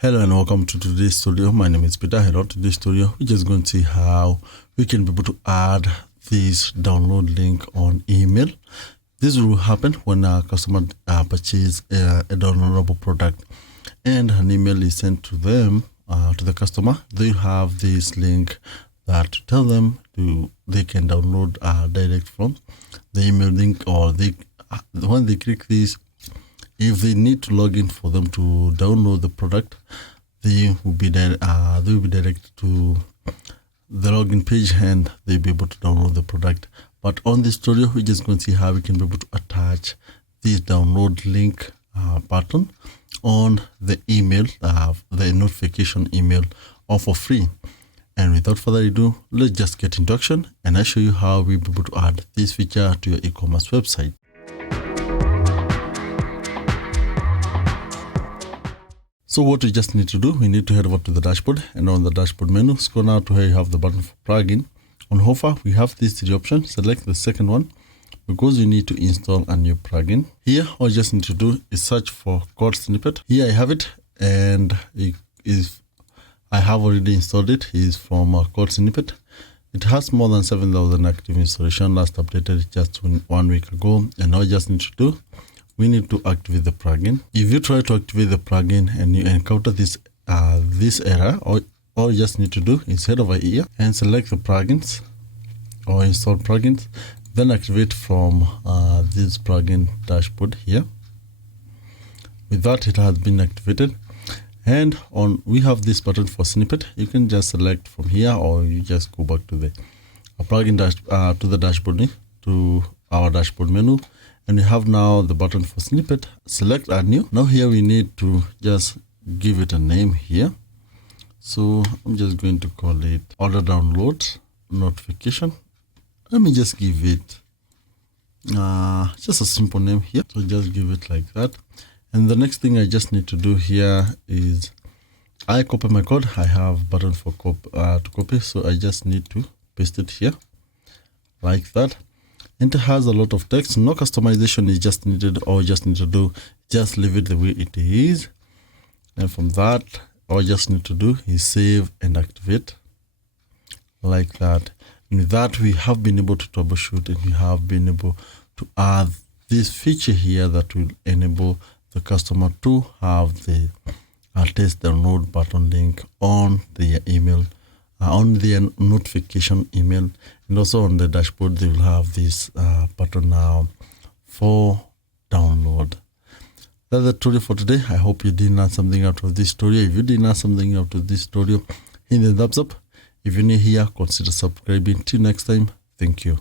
Hello and welcome to today's tutorial. My name is Peter. Hello. Today's tutorial, we're just going to see how we can be able to add this download link on email. This will happen when a customer purchases a downloadable product and an email is sent to them, to the customer. They have this link that tell them they can download direct from the email link, or when they click this, if they need to log in for them to download the product, they will be directed to the login page and they'll be able to download the product. But on this tutorial, we're just going to see how we can be able to attach this download link button on the email, the notification email, all for free. And without further ado, let's just get into action and I'll show you how we'll be able to add this feature to your e-commerce website. So what we just need to do, we need to head over to the dashboard, and on the dashboard menu, scroll now to where you have the button for plugin. On offer, we have these three options. Select the second one because you need to install a new plugin. Here, all you just need to do is search for code snippet. Here I have it, and I have already installed it. It is from code snippet. It has more than 7,000 active installation. Last updated just 1 week ago, and all you just need to do, we need to activate the plugin. If you try to activate the plugin and you encounter this error, all you just need to do is head over here and select the plugins or install plugins, then activate from this plugin dashboard here. With that, it has been activated, and we have this button for snippet. You can just select from here, or you just go back to the plugin to the dashboard, to our dashboard menu. And we have now the button for snippet. Select add new. Now here we need to just give it a name here. So I'm just going to call it order download notification. Let me just give it just a simple name here. So just give it like that. And the next thing I just need to do here is I copy my code. I have button for to copy. So I just need to paste it here like that. And it has a lot of text. No customization is just needed. All you just need to do, just leave it the way it is. And from that, all you just need to do is save and activate like that. And with that, we have been able to troubleshoot, and we have been able to add this feature here that will enable the customer to have the test download button link on their email, on their notification email. And also on the dashboard, they will have this button now for download. That's the tutorial for today. I hope you did learn something out of this tutorial. If you did learn something out of this tutorial, hit the thumbs up. If you're new here, consider subscribing. Till next time, thank you.